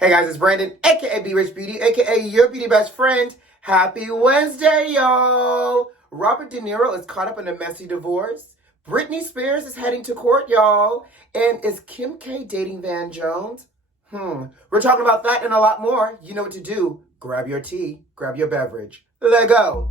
Hey guys, it's Brandon, aka B.Rich Beauty, aka your beauty best friend. Happy Wednesday, y'all! Robert De Niro is caught up in a messy divorce. Britney Spears is heading to court, y'all. And is Kim K dating Van Jones? We're talking about that and a lot more. You know what to do. Grab your tea, grab your beverage. Let go.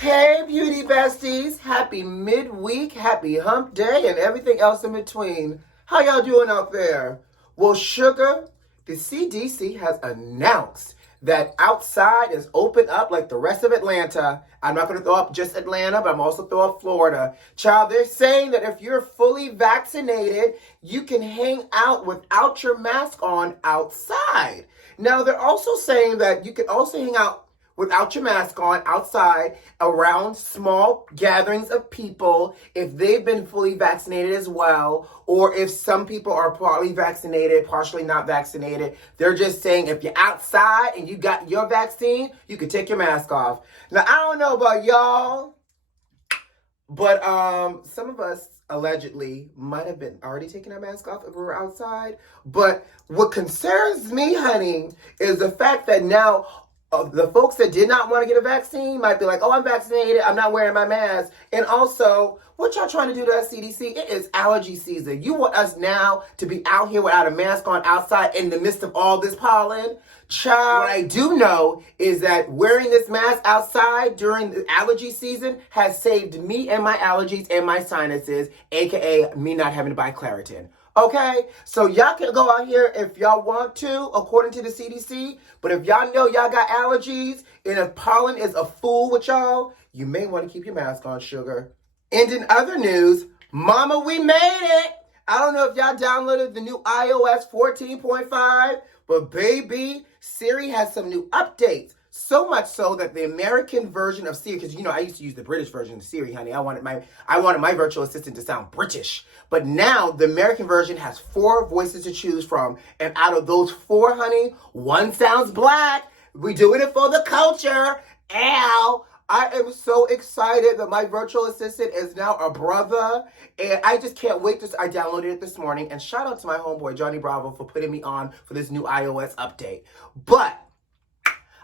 Hey beauty besties, happy midweek, happy hump day, and everything else in between. How y'all doing out there? Well, sugar, the CDC has announced that outside is open up like the rest of Atlanta. I'm not going to throw up just Atlanta, but I'm also throwing up Florida. Child, they're saying that if you're fully vaccinated, you can hang out without your mask on outside. Now, they're also saying that you can also hang out without your mask on outside around small gatherings of people if they've been fully vaccinated as well, or if some people are partly vaccinated, partially not vaccinated. They're just saying if you're outside and you got your vaccine, you can take your mask off. Now, I don't know about y'all, but some of us allegedly might have been already taking our mask off if we were outside. But what concerns me, honey, is the fact that now the folks that did not want to get a vaccine might be like, oh, I'm vaccinated, I'm not wearing my mask. And also, what y'all trying to do to us, CDC? It is allergy season. You want us now to be out here without a mask on outside in the midst of all this pollen? Child, what I do know is that wearing this mask outside during the allergy season has saved me and my allergies and my sinuses, aka me not having to buy Claritin. Okay, so y'all can go out here if y'all want to, according to the CDC. But if y'all know y'all got allergies and if pollen is a fool with y'all, you may want to keep your mask on, sugar. And in other news, mama, we made it. I don't know if y'all downloaded the new iOS 14.5, but baby, Siri has some new updates. So much so that the American version of Siri, because you know I used to use the British version of Siri, honey. I wanted my virtual assistant to sound British. But now the American version has 4 voices to choose from. And out of those 4, honey, one sounds black. We're doing it for the culture. Ow. I am so excited that my virtual assistant is now a brother. And I just can't wait I downloaded it this morning. And shout out to my homeboy, Johnny Bravo, for putting me on for this new iOS update. But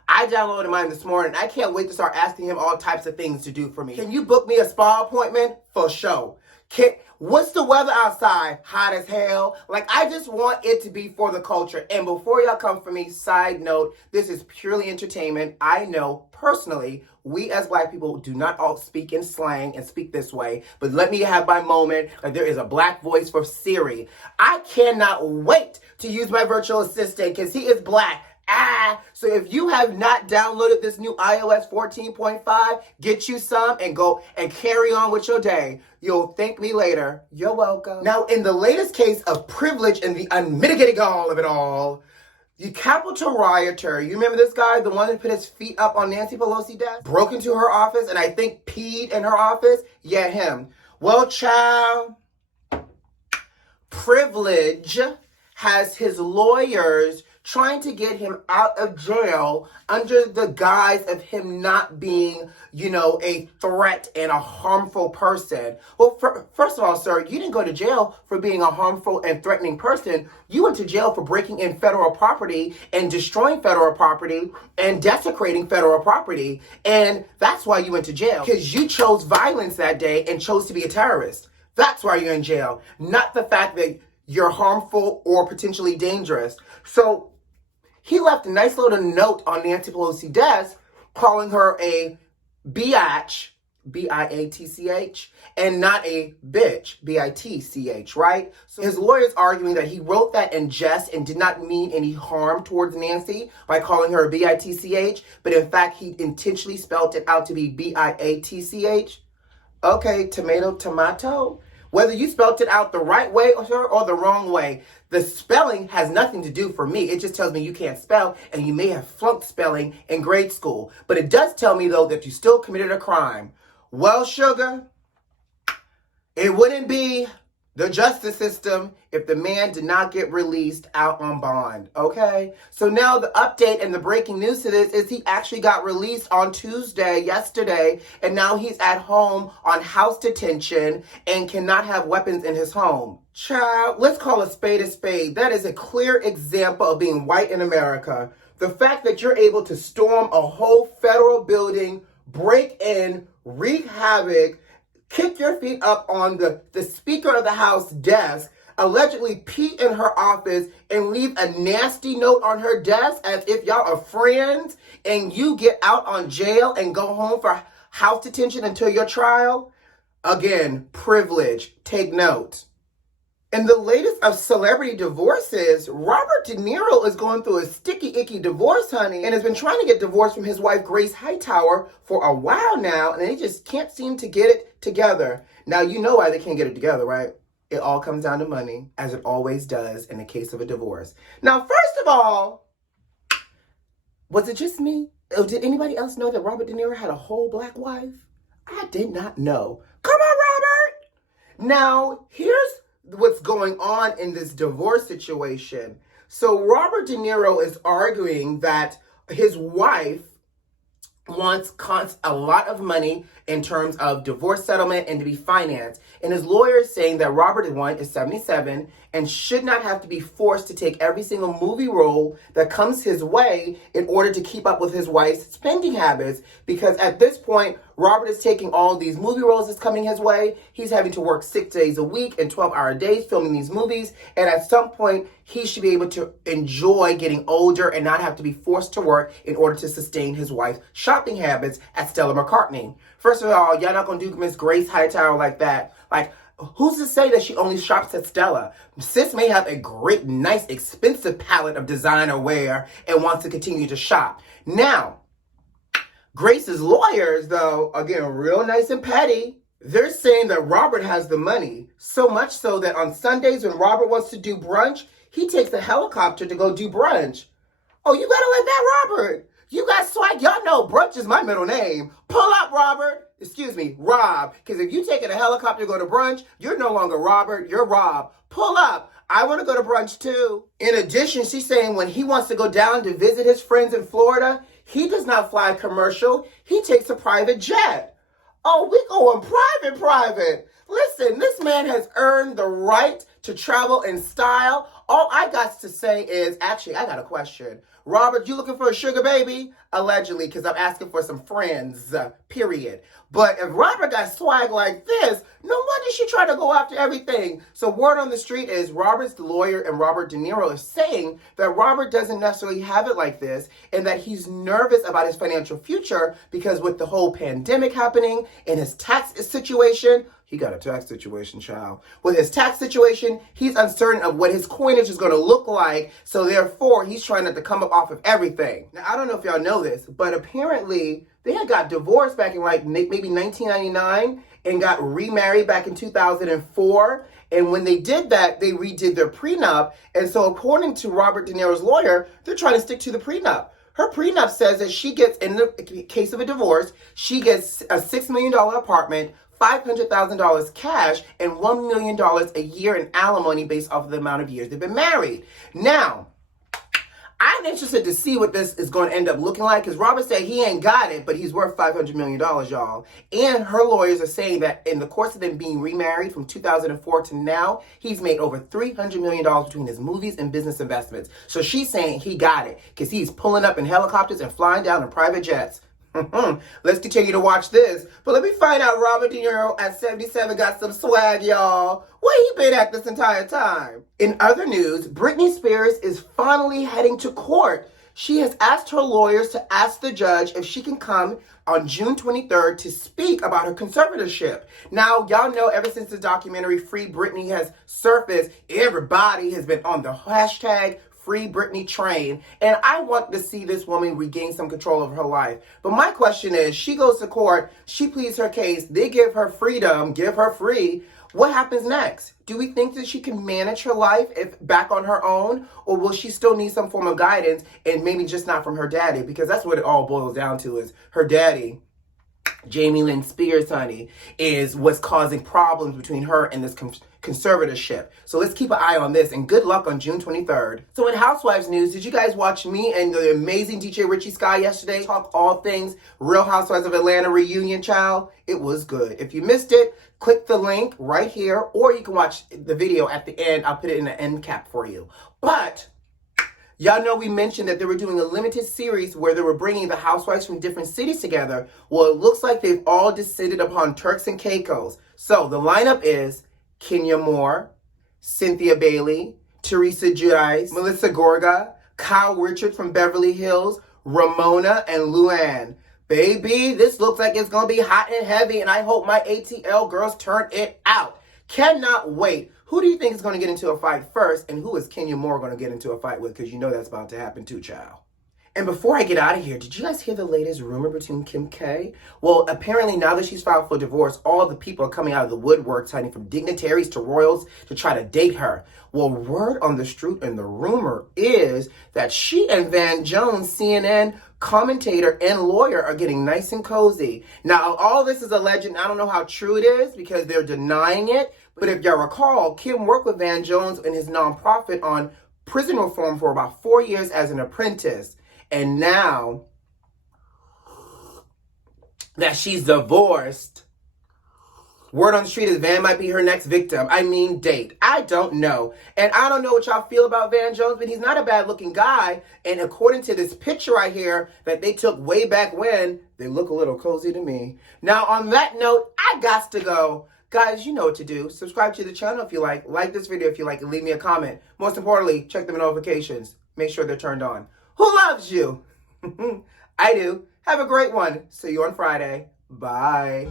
I downloaded mine this morning. I can't wait to start asking him all types of things to do for me. Can you book me a spa appointment? For sure. What's the weather outside? Hot as hell. Like, I just want it to be for the culture. And before y'all come for me, side note, this is purely entertainment. I know, personally, we as black people do not all speak in slang and speak this way. But let me have my moment. Like, there is a black voice for Siri. I cannot wait to use my virtual assistant because he is black. So if you have not downloaded this new iOS 14.5, get you some and go and carry on with your day. You'll thank me later. You're welcome. Now, in the latest case of privilege and the unmitigated gall of it all, the Capitol rioter, you remember this guy, the one that put his feet up on Nancy Pelosi's desk, broke into her office and I think peed in her office? Yeah, him. Well, child, privilege has his lawyers trying to get him out of jail under the guise of him not being, a threat and a harmful person. Well, first of all, sir, you didn't go to jail for being a harmful and threatening person. You went to jail for breaking in federal property and destroying federal property and desecrating federal property. And that's why you went to jail, because you chose violence that day and chose to be a terrorist. That's why you're in jail, not the fact that you're harmful or potentially dangerous. So he left a nice little note on Nancy Pelosi's desk calling her a biatch, B-I-A-T-C-H, and not a bitch, B-I-T-C-H, right? So his lawyer's arguing that he wrote that in jest and did not mean any harm towards Nancy by calling her a B-I-T-C-H, but in fact, he intentionally spelled it out to be B-I-A-T-C-H. Okay, tomato. Whether you spelled it out the right way or the wrong way, the spelling has nothing to do for me. It just tells me you can't spell and you may have flunked spelling in grade school. But it does tell me, though, that you still committed a crime. Well, sugar, it wouldn't be the justice system if the man did not get released out on bond, okay? So now the update and the breaking news to this is he actually got released on Tuesday, yesterday, and now he's at home on house detention and cannot have weapons in his home. Child, let's call a spade a spade. That is a clear example of being white in America. The fact that you're able to storm a whole federal building, break in, wreak havoc, kick your feet up on the Speaker of the House desk, allegedly pee in her office and leave a nasty note on her desk as if y'all are friends, and you get out on jail and go home for house detention until your trial? Again, privilege. Take note. In the latest of celebrity divorces, Robert De Niro is going through a sticky, icky divorce, honey, and has been trying to get divorced from his wife, Grace Hightower, for a while now, and they just can't seem to get it together. Now, you know why they can't get it together, right? It all comes down to money, as it always does in the case of a divorce. Now, first of all, was it just me? Or did anybody else know that Robert De Niro had a whole black wife? I did not know. Come on, Robert! Now, here's what's going on in this divorce situation. So Robert De Niro is arguing that his wife wants a lot of money in terms of divorce settlement and to be financed. And his lawyer is saying that Robert is 77 and should not have to be forced to take every single movie role that comes his way in order to keep up with his wife's spending habits. Because at this point, Robert is taking all these movie roles that's coming his way. He's having to work 6 days a week and 12-hour days filming these movies. And at some point, he should be able to enjoy getting older and not have to be forced to work in order to sustain his wife's shopping habits at Stella McCartney. First of all, y'all not gonna do Miss Grace Hightower like that. Like, who's to say that she only shops at Stella? Sis may have a great, nice, expensive palette of designer wear and wants to continue to shop. Now, Grace's lawyers, though, again, real nice and petty, they're saying that Robert has the money. So much so that on Sundays when Robert wants to do brunch, he takes a helicopter to go do brunch. Oh, you gotta let that Robert. You got swag. Y'all know brunch is my middle name. Pull up, Robert. Excuse me, Rob. Because if you take a helicopter to go to brunch, you're no longer Robert, you're Rob. Pull up. I want to go to brunch too. In addition, she's saying when he wants to go down to visit his friends in Florida, he does not fly commercial. He takes a private jet. Oh, we going private. Listen, this man has earned the right to travel in style. All I got to say is, actually, I got a question. Robert, you looking for a sugar baby? Allegedly, because I'm asking for some friends, period. But if Robert got swag like this, no wonder she tried to go after everything. So word on the street is Robert's lawyer and Robert De Niro is saying that Robert doesn't necessarily have it like this and that he's nervous about his financial future because with the whole pandemic happening and his tax situation, he got a tax situation, child. With his tax situation, he's uncertain of what his coinage is going to look like. So therefore, he's trying not to come up off of everything. Now, I don't know if y'all know this, but apparently they had got divorced back in like maybe 1999 and got remarried back in 2004. And when they did that, they redid their prenup. And so according to Robert De Niro's lawyer, they're trying to stick to the prenup. Her prenup says that she gets, in the case of a divorce, she gets a $6 million apartment, $500,000 cash, and $1 million a year in alimony based off of the amount of years they've been married. Now, I'm interested to see what this is going to end up looking like because Robert said he ain't got it, but he's worth $500 million, y'all. And her lawyers are saying that in the course of them being remarried from 2004 to now, he's made over $300 million between his movies and business investments. So she's saying he got it because he's pulling up in helicopters and flying down in private jets. Let's continue to watch this. But let me find out Robert De Niro at 77 got some swag, y'all. Where he been at this entire time? In other news, Britney Spears is finally heading to court. She has asked her lawyers to ask the judge if she can come on June 23rd to speak about her conservatorship. Now, y'all know ever since the documentary Free Britney has surfaced, everybody has been on the hashtag Free Britney train, and I want to see this woman regain some control of her life. But my question is, she goes to court, she pleads her case, they give her freedom, give her free. What happens next? Do we think that she can manage her life if back on her own, or will she still need some form of guidance and maybe just not from her daddy? Because that's what it all boils down to is her daddy Jamie Lynn Spears, honey, is what's causing problems between her and this conservatorship. So let's keep an eye on this, and good luck on June 23rd. So in Housewives news, did you guys watch me and the amazing DJ Richie Sky yesterday talk all things Real Housewives of Atlanta reunion, child? It was good. If you missed it, click the link right here, or you can watch the video at the end. I'll put it in the end cap for you. But y'all know we mentioned that they were doing a limited series where they were bringing the housewives from different cities together. Well, it looks like they've all descended upon Turks and Caicos. So the lineup is Kenya Moore, Cynthia Bailey, Teresa Giudice, Melissa Gorga, Kyle Richard from Beverly Hills, Ramona, and Luann. Baby, this looks like it's going to be hot and heavy, and I hope my ATL girls turn it out. Cannot wait. Who do you think is going to get into a fight first, and who is Kenya Moore going to get into a fight with? Because you know that's about to happen too, child. And before I get out of here, did you guys hear the latest rumor between Kim K? Well, apparently now that she's filed for divorce, all the people are coming out of the woodworks, honey, from dignitaries to royals to try to date her. Well, word on the street and the rumor is that she and Van Jones, CNN commentator and lawyer, are getting nice and cozy. Now, all this is alleged, and I don't know how true it is because they're denying it. But if y'all recall, Kim worked with Van Jones and his nonprofit on prison reform for about 4 years as an apprentice. And now that she's divorced, word on the street is Van might be her next victim. I mean, date. I don't know. And I don't know what y'all feel about Van Jones, but he's not a bad looking guy. And according to this picture right here that they took way back when, they look a little cozy to me. Now, on that note, I got to go. Guys, you know what to do. Subscribe to the channel if you like this video if you like, and leave me a comment. Most importantly, check the notifications. Make sure they're turned on. Who loves you? I do. Have a great one. See you on Friday. Bye.